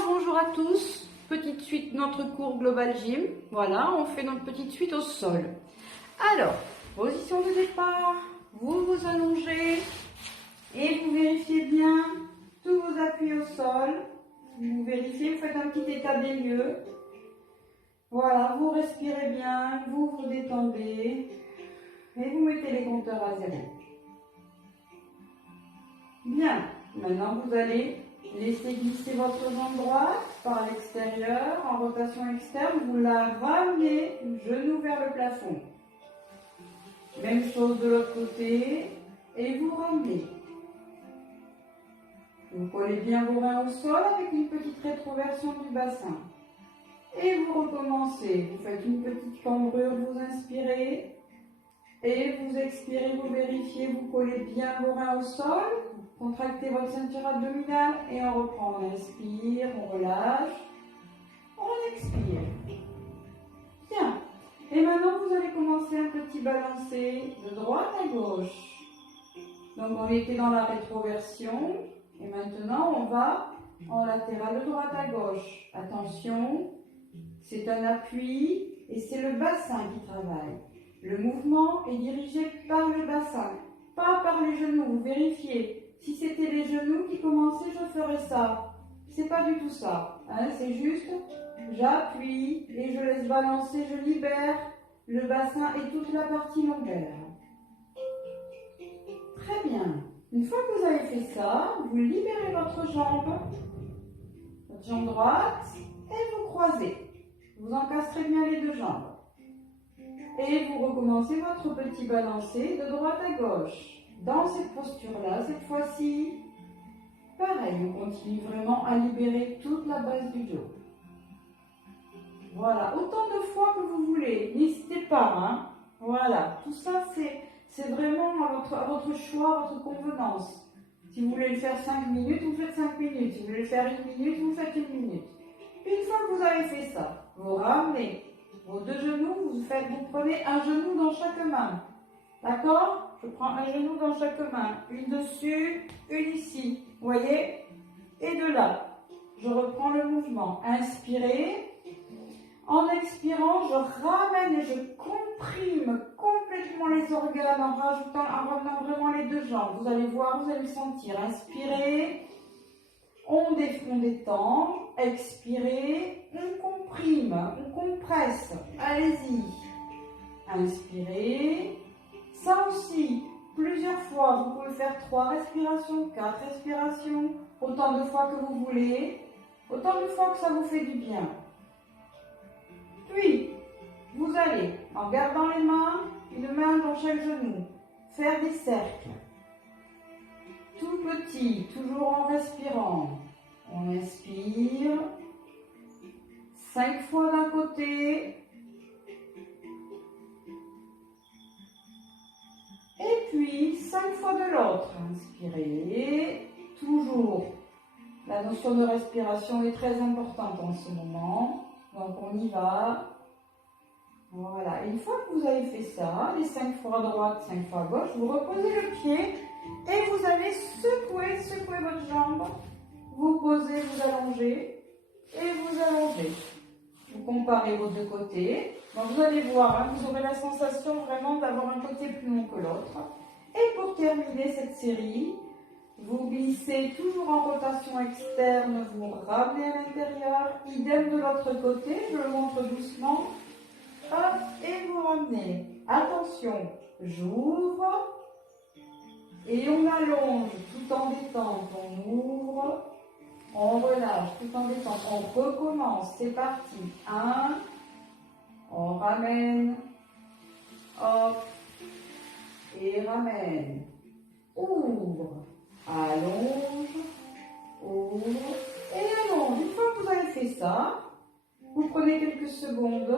Alors bonjour à tous, petite suite de notre cours Global Gym. Voilà, on fait notre petite suite au sol. Alors, position de départ, vous vous allongez et vous vérifiez bien tous vos appuis au sol. Vous vérifiez, vous faites un petit état des lieux. Voilà, vous respirez bien, vous vous détendez et vous mettez les compteurs à zéro. Bien, maintenant vous allez laisser glisser votre jambe droite par l'extérieur, en rotation externe, vous la ramenez, genou vers le plafond. Même chose de l'autre côté, et vous ramenez. Vous collez bien vos reins au sol avec une petite rétroversion du bassin. Et vous recommencez, vous faites une petite cambrure, vous inspirez, et vous expirez, vous vérifiez, vous collez bien vos reins au sol, contractez votre ceinture abdominale et on reprend. On inspire, on relâche, on expire. Bien. Et maintenant, vous allez commencer un petit balancé de droite à gauche. Donc, on était dans la rétroversion et maintenant, on va en latéral de droite à gauche. Attention, c'est un appui et c'est le bassin qui travaille. Le mouvement est dirigé par le bassin, pas par les genoux. Vous vérifiez. Si c'était les genoux qui commençaient, je ferais ça. C'est pas du tout ça. Hein, c'est juste, j'appuie et je laisse balancer, je libère le bassin et toute la partie lombaire. Très bien. Une fois que vous avez fait ça, vous libérez votre jambe droite, et vous croisez. Vous encastrez bien les deux jambes. Et vous recommencez votre petit balancé de droite à gauche. Dans cette posture-là, cette fois-ci, pareil, on continue vraiment à libérer toute la base du dos. Voilà, autant de fois que vous voulez, n'hésitez pas. Hein. Voilà, tout ça, c'est vraiment à votre choix, à votre convenance. Si vous voulez le faire 5 minutes, vous faites 5 minutes. Si vous voulez le faire 1 minute, vous faites 1 minute. Une fois que vous avez fait ça, vous ramenez vos deux genoux, vous prenez un genou dans chaque main. D'accord? Je prends un genou dans chaque main, une dessus, une ici, vous voyez? Et de là, je reprends le mouvement. Inspirez. En expirant, je ramène et je comprime complètement les organes en ramenant vraiment les deux jambes. Vous allez voir, vous allez le sentir. Inspirez. On détend. Expirez. On comprime, on compresse. Allez-y. Inspirez. Ça aussi, plusieurs fois, vous pouvez faire 3 respirations, 4 respirations, autant de fois que vous voulez, autant de fois que ça vous fait du bien. Puis, vous allez, en gardant les mains, une main dans chaque genou, faire des cercles. Tout petit, toujours en respirant. On inspire, 5 fois d'un côté. Et puis, 5 fois de l'autre. Inspirez. Toujours. La notion de respiration est très importante en ce moment. Donc, on y va. Voilà. Et une fois que vous avez fait ça, les 5 fois à droite, 5 fois à gauche, vous reposez le pied et vous allez secouer votre jambe. Vous posez, vous allongez et vous allongez. Vous comparez vos deux côtés. Donc vous allez voir, hein, vous aurez la sensation vraiment d'avoir un côté plus long que l'autre. Et pour terminer cette série, vous glissez toujours en rotation externe, vous ramenez à l'intérieur. Idem de l'autre côté, je le montre doucement. Hop, et vous ramenez. Attention, j'ouvre et on allonge tout en détente. On ouvre, on relâche tout en détente. On recommence, c'est parti. 1. On ramène, hop, et ramène, ouvre, allonge, ouvre, et allonge. Une fois que vous avez fait ça, vous prenez quelques secondes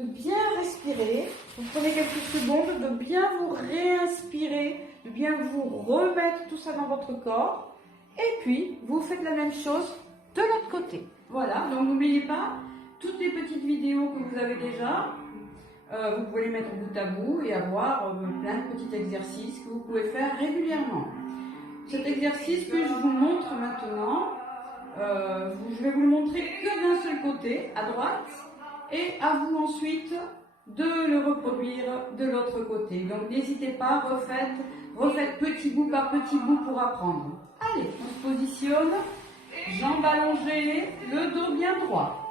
de bien respirer, vous prenez quelques secondes de bien vous réinspirer, de bien vous remettre tout ça dans votre corps, et puis vous faites la même chose de l'autre côté. Voilà, donc n'oubliez pas, toutes les petites vidéos que vous avez déjà, vous pouvez les mettre bout à bout et avoir plein de petits exercices que vous pouvez faire régulièrement. Cet exercice que je vous montre maintenant, Je vais vous le montrer que d'un seul côté, à droite, et à vous ensuite de le reproduire de l'autre côté. Donc n'hésitez pas, refaites petit bout par petit bout pour apprendre. Allez, on se positionne, jambes allongées, le dos bien droit.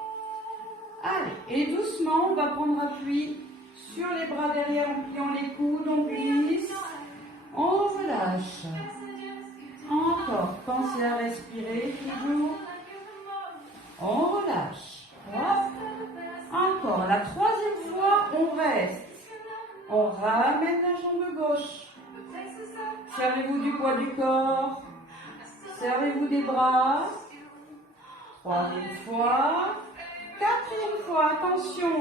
Allez, et doucement, on va prendre appui sur les bras derrière en pliant les coudes, on glisse, on relâche. Encore, pensez à respirer toujours. On relâche. Hop. Encore, la troisième fois, on reste. On ramène la jambe gauche. Servez-vous du poids du corps. Servez-vous des bras. Troisième fois. Quatrième fois, attention.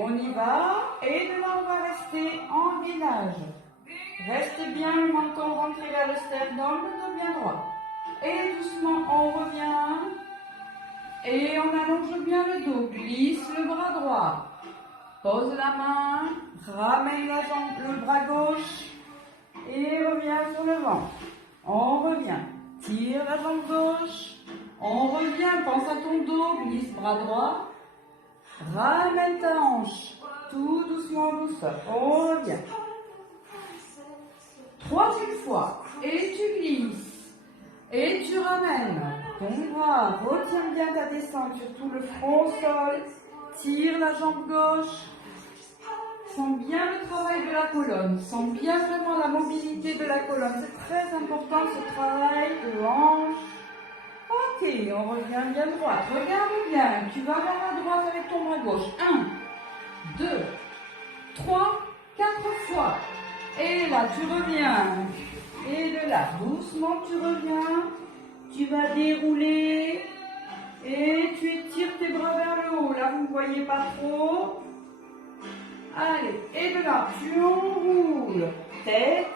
On y va. Et de là, on va rester en gainage. Restez bien, le menton rentré vers le sternum, le dos bien droit. Et doucement, on revient. Et on allonge bien le dos. Glisse le bras droit. Pose la main. Ramène la jambe, le bras gauche. Et revient sur le ventre. On revient. Tire la jambe gauche. On revient. Pense à ton dos. Glisse bras droit. Ramène ta hanche. Tout doucement, douceur. On revient. Troisième fois, et tu glisses, et tu ramènes ton bras, retiens bien ta descente, surtout le front au sol, tire la jambe gauche, sens bien le travail de la colonne, sens bien vraiment la mobilité de la colonne, c'est très important ce travail de hanche. Ok, on revient bien droite, regarde bien, tu vas vers la droite avec ton bras gauche, 1, 2, 3, 4 fois. Et là, tu reviens. Et de là, doucement, tu reviens. Tu vas dérouler. Et tu étires tes bras vers le haut. Là, vous ne voyez pas trop. Allez. Et de là, tu enroules. Tête.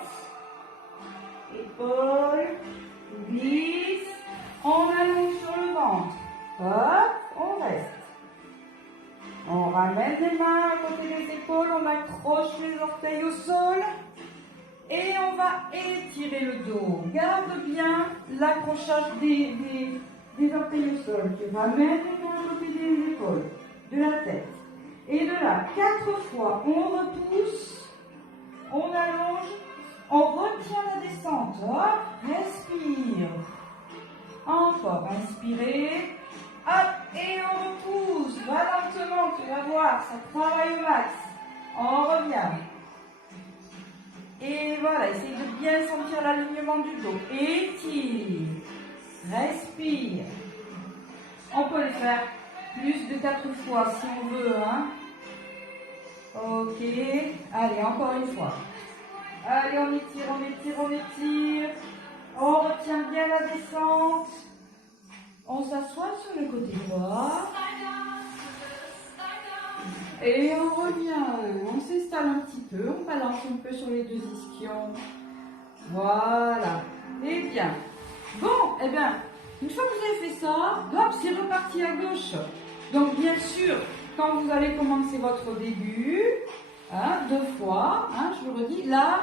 Épaules. Glisse. On allonge sur le ventre. Hop, on reste. On ramène les mains à côté des épaules. On accroche les orteils au sol. Et on va étirer le dos. Garde bien l'accrochage des orteils au sol. Tu ramènes les mains à côté des épaules, de la tête. Et de là, 4 fois, on repousse, on allonge, on retient la descente. Hop, respire. Encore, inspirez. Hop, et on repousse. Va lentement, tu vas voir, ça travaille au max. On revient. Et voilà, essaye de bien sentir l'alignement du dos. Étire. Respire. On peut le faire plus de 4 fois si on veut. Hein. Ok. Allez, encore une fois. Allez, on étire, on étire, on étire. On retient bien la descente. On s'assoit sur le côté droit. Et on revient, on s'installe un petit peu, on balance un peu sur les 2 ischions. Voilà. Et bien. Bon, eh bien, une fois que vous avez fait ça, hop, c'est reparti à gauche. Donc, bien sûr, quand vous allez commencer votre début, 2 fois, je vous redis, la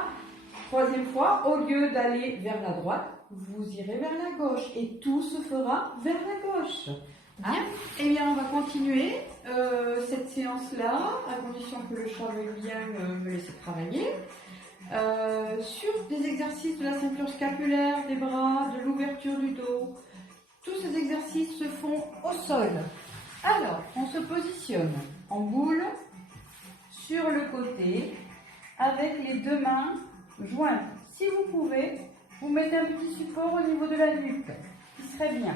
3e fois, au lieu d'aller vers la droite, vous irez vers la gauche. Et tout se fera vers la gauche. Eh bien, on va continuer cette séance-là, à condition que le chat veuille bien me laisser travailler, sur des exercices de la ceinture scapulaire, des bras, de l'ouverture du dos. Tous ces exercices se font au sol. Alors, on se positionne en boule sur le côté, avec les 2 mains jointes. Si vous pouvez, vous mettez un petit support au niveau de la nuque, qui serait bien.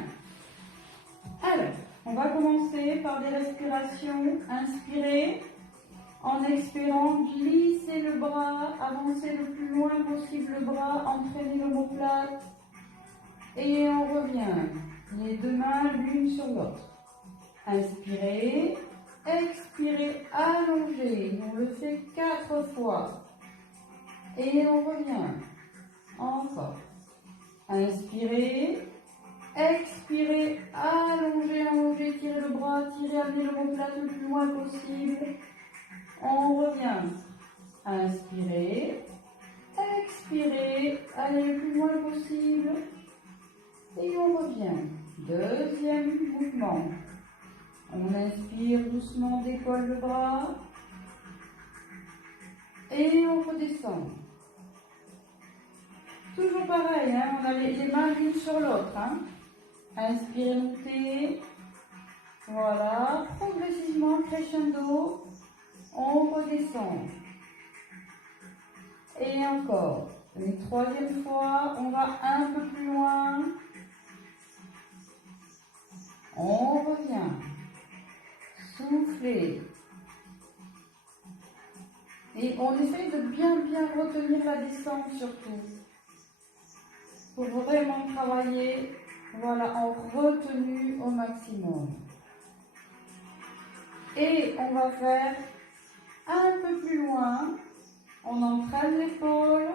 Alors, on va commencer par des respirations. Inspirez. En expirant, glissez le bras, avancez le plus loin possible le bras, entraînez l'omoplate. Et on revient. Les 2 mains l'une sur l'autre. Inspirez. Expirez, allongez. On le fait 4 fois. Et on revient. Encore. Inspirez. Expirez, allongez, allongez, tirez le bras, tirez, amenez l'omoplate le plus loin possible. On revient. Inspirez. Expirez, allez le plus loin possible. Et on revient. 2. mouvement. On inspire doucement, on décolle le bras. Et on redescend. Toujours pareil, hein, on a les mains l'une sur l'autre. Hein. Inspirez, montez. Voilà, progressivement, crescendo. On redescend. Et encore. Une troisième fois, on va un peu plus loin. On revient. Soufflez. Et on essaye de bien retenir la descente surtout. Pour vraiment travailler, voilà, en retenue au maximum. Et on va faire un peu plus loin. On entraîne l'épaule,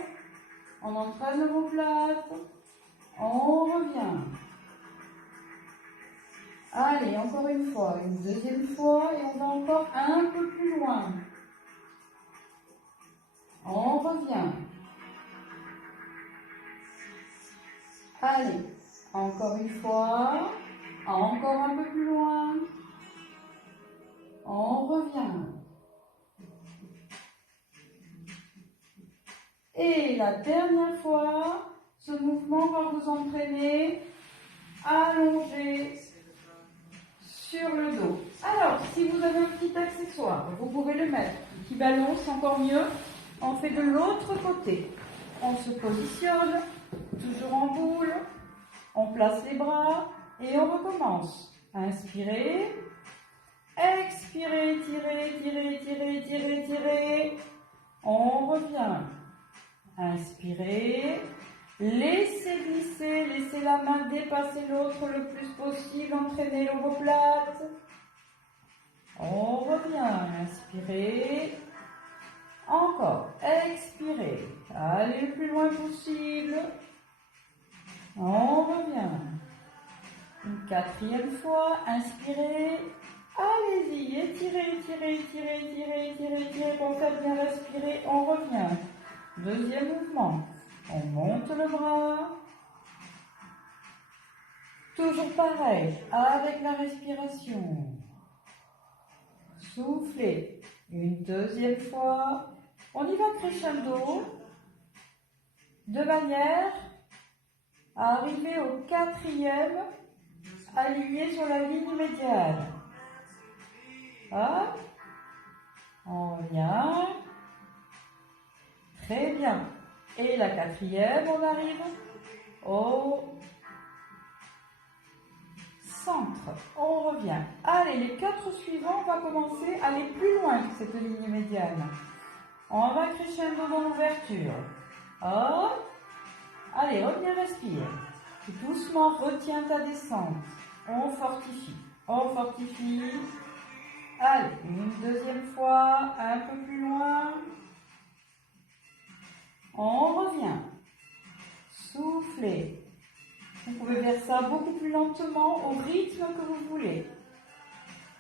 on entraîne l'omoplate, on revient. Allez, encore une fois, une deuxième fois et on va encore un peu plus loin. On revient. Allez, encore une fois, encore un peu plus loin. On revient. Et la dernière fois, ce mouvement va vous entraîner allongé sur le dos. Alors, si vous avez un petit accessoire, vous pouvez le mettre. Un petit ballon, c'est encore mieux. On fait de l'autre côté. On se positionne, toujours en boule. On place les bras et on recommence. Inspirez. Expirez, tirez. On revient. Inspirez. Laissez glisser, laissez la main dépasser l'autre le plus possible. Entraînez l'omoplate. On revient. Inspirez. Encore. Expirez. Allez le plus loin possible. On revient. Une quatrième fois. Inspirez. Allez-y. Étirez, tirez. Pour faire bien respirer, on revient. Deuxième mouvement. On monte le bras. Toujours pareil, avec la respiration. Soufflez. Une deuxième fois. On y va crescendo. De manière à arriver au quatrième, aligné sur la ligne médiane. Hop. On revient. Très bien. Et la quatrième, on arrive au centre. On revient. Allez, les 4 suivants, on va commencer à aller plus loin que cette ligne médiane. On va crescendo dans l'ouverture. Hop. Allez, reviens, respire. Doucement, retiens ta descente. On fortifie. On fortifie. Allez, une deuxième fois, un peu plus loin. On revient. Soufflez. Vous pouvez faire ça beaucoup plus lentement, au rythme que vous voulez.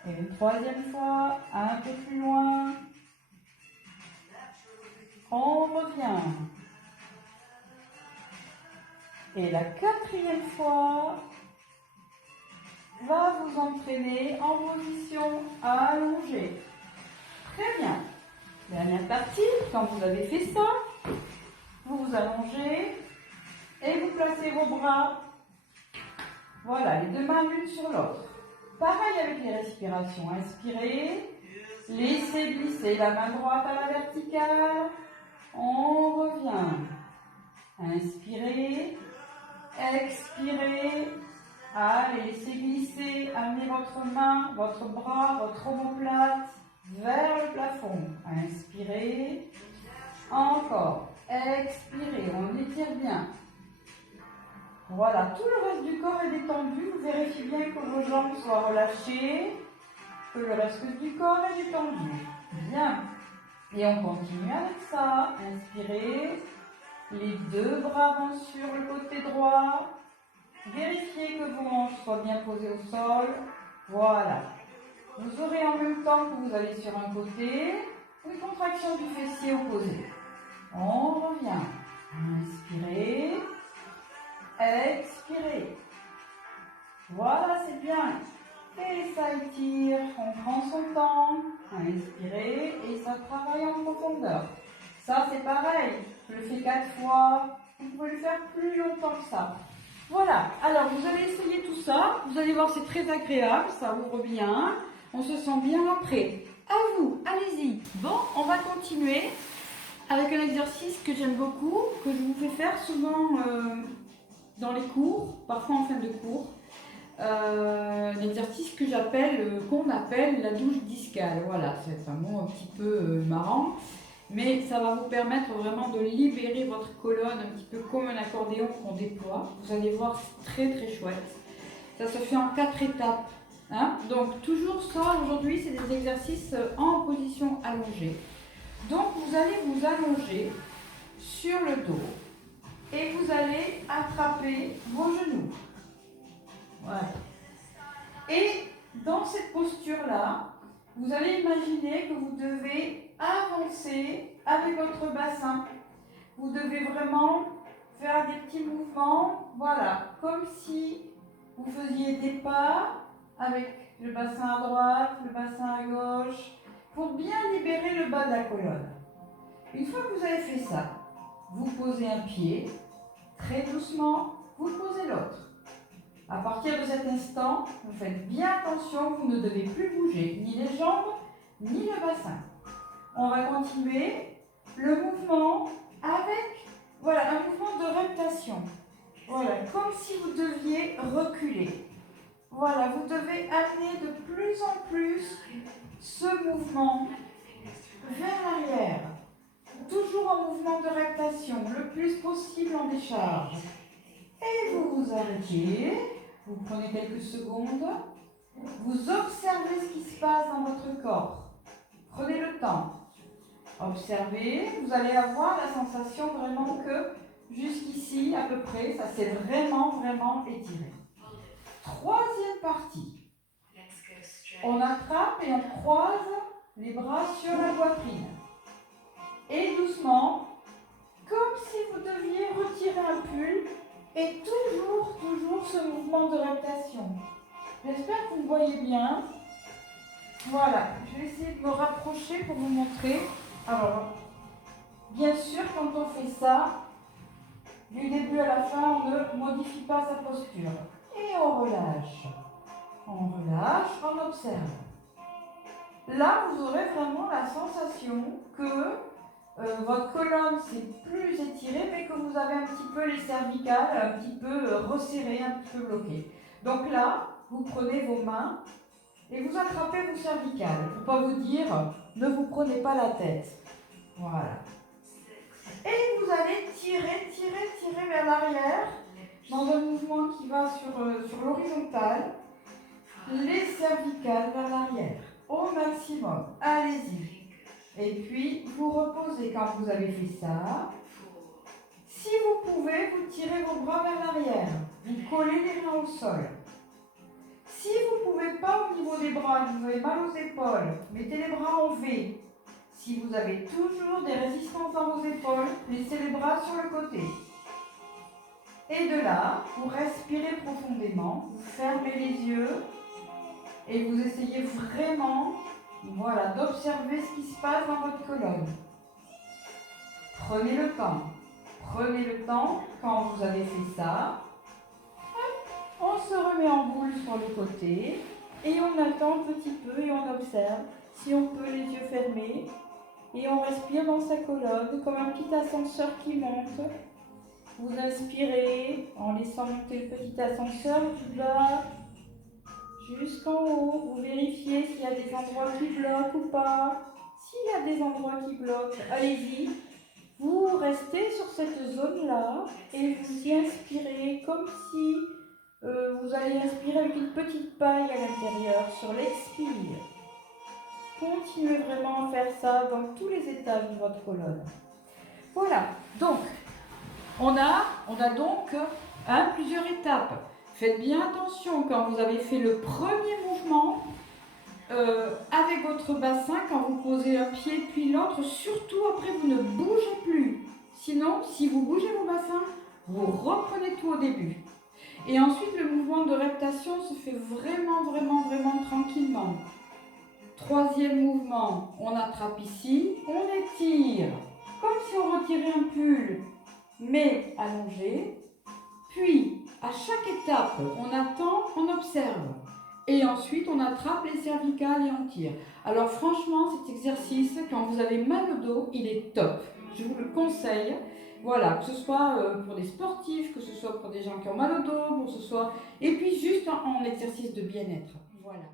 Et une troisième fois, un peu plus loin. On revient. Et la quatrième fois va vous entraîner en position allongée. Très bien. Dernière partie, quand vous avez fait ça, vous vous allongez et vous placez vos bras, voilà, les deux mains l'une sur l'autre. Pareil avec les respirations. Inspirez, laissez glisser la main droite à la verticale. On revient. Inspirez, expirez. Allez, laissez glisser, amenez votre main, votre bras, votre omoplate vers le plafond. Inspirez. Encore. Expirez, on étire bien. Voilà, tout le reste du corps est détendu. Vous vérifiez bien que vos jambes soient relâchées, que le reste du corps est détendu. Bien. Et on continue avec ça. Inspirez. Les deux bras vont sur le côté droit. Vérifiez que vos hanches soient bien posées au sol. Voilà. Vous aurez en même temps que vous allez sur un côté une contraction du fessier opposé. On revient. Inspirez. Expirez. Voilà, c'est bien. Et ça étire, on prend son temps à inspirer et ça travaille en profondeur. Ça c'est pareil, je le fais 4 fois, vous pouvez le faire plus longtemps que ça. Voilà, alors vous allez essayer tout ça, vous allez voir c'est très agréable, ça ouvre bien, on se sent bien après. À vous, allez-y. Bon, on va continuer avec un exercice que j'aime beaucoup, que je vous fais faire souvent dans les cours, parfois en fin de cours. Un exercice que qu'on appelle la douche discale. Voilà, c'est un mot un petit peu marrant, mais ça va vous permettre vraiment de libérer votre colonne un petit peu comme un accordéon qu'on déploie. Vous allez voir, c'est très très chouette. Ça se fait en 4 étapes. Hein? Donc toujours ça, aujourd'hui, c'est des exercices en position allongée. Donc vous allez vous allonger sur le dos et vous allez attraper vos genoux. Voilà. Et dans cette posture-là, vous allez imaginer que vous devez avancer avec votre bassin. Vous devez vraiment faire des petits mouvements, voilà, comme si vous faisiez des pas avec le bassin à droite, le bassin à gauche, pour bien libérer le bas de la colonne. Une fois que vous avez fait ça, vous posez un pied, très doucement, vous posez l'autre. À partir de cet instant, vous faites bien attention, vous ne devez plus bouger, ni les jambes, ni le bassin. On va continuer le mouvement avec, voilà, un mouvement de rotation. Voilà, comme si vous deviez reculer. Voilà, vous devez amener de plus en plus ce mouvement vers l'arrière. Toujours en mouvement de rotation, le plus possible en décharge. Et vous vous arrêtez, vous prenez quelques secondes, vous observez ce qui se passe dans votre corps. Prenez le temps. Observez, vous allez avoir la sensation vraiment que jusqu'ici, à peu près, ça s'est vraiment étiré. Troisième partie. On attrape et on croise les bras sur la poitrine. Et doucement, comme si vous deviez retirer un pull, et toujours ce mouvement de rotation. J'espère que vous me voyez bien. Voilà, je vais essayer de me rapprocher pour vous montrer. Alors, bien sûr, quand on fait ça, du début à la fin, on ne modifie pas sa posture. Et on relâche. On relâche, on observe. Là, vous aurez vraiment la sensation que votre colonne s'est plus étirée, mais que vous avez un petit peu les cervicales, un petit peu resserrées, un petit peu bloquées. Donc là, vous prenez vos mains et vous attrapez vos cervicales. Il ne faut pas vous dire, ne vous prenez pas la tête. Voilà. Et vous allez tirer vers l'arrière, dans un mouvement qui va sur l'horizontale, les cervicales vers l'arrière, au maximum. Allez-y. Et puis, vous reposez quand vous avez fait ça. Si vous pouvez, vous tirez vos bras vers l'arrière. Vous collez les mains au sol. Si vous ne pouvez pas au niveau des bras, que vous avez mal aux épaules, mettez les bras en V. Si vous avez toujours des résistances dans vos épaules, laissez les bras sur le côté. Et de là, vous respirez profondément, vous fermez les yeux et vous essayez vraiment, voilà, d'observer ce qui se passe dans votre colonne. Prenez le temps. Prenez le temps quand vous avez fait ça. On se remet en boule sur le côté et on attend un petit peu et on observe si on peut les yeux fermés et on respire dans sa colonne comme un petit ascenseur qui monte. Vous inspirez en laissant monter le petit ascenseur du bas jusqu'en haut. Vous vérifiez s'il y a des endroits qui bloquent ou pas. S'il y a des endroits qui bloquent, allez-y. Vous restez sur cette zone-là et vous y inspirez comme si vous allez inspirer avec une petite paille à l'intérieur sur l'expire. Continuez vraiment à faire ça dans tous les étages de votre colonne. Voilà, donc on a donc plusieurs étapes. Faites bien attention quand vous avez fait le premier mouvement avec votre bassin, quand vous posez un pied puis l'autre, surtout après vous ne bougez plus. Sinon, si vous bougez vos bassins, vous reprenez tout au début. Et ensuite, le mouvement de reptation se fait vraiment tranquillement. Troisième mouvement, on attrape ici, on étire, comme si on retirait un pull, mais allongé. Puis, à chaque étape, on attend, on observe. Et ensuite, on attrape les cervicales et on tire. Alors franchement, cet exercice, quand vous avez mal au dos, il est top. Je vous le conseille. Voilà, que ce soit pour des sportifs, que ce soit pour des gens qui ont mal au dos, pour que ce soit... Et puis juste en exercice de bien-être. Voilà.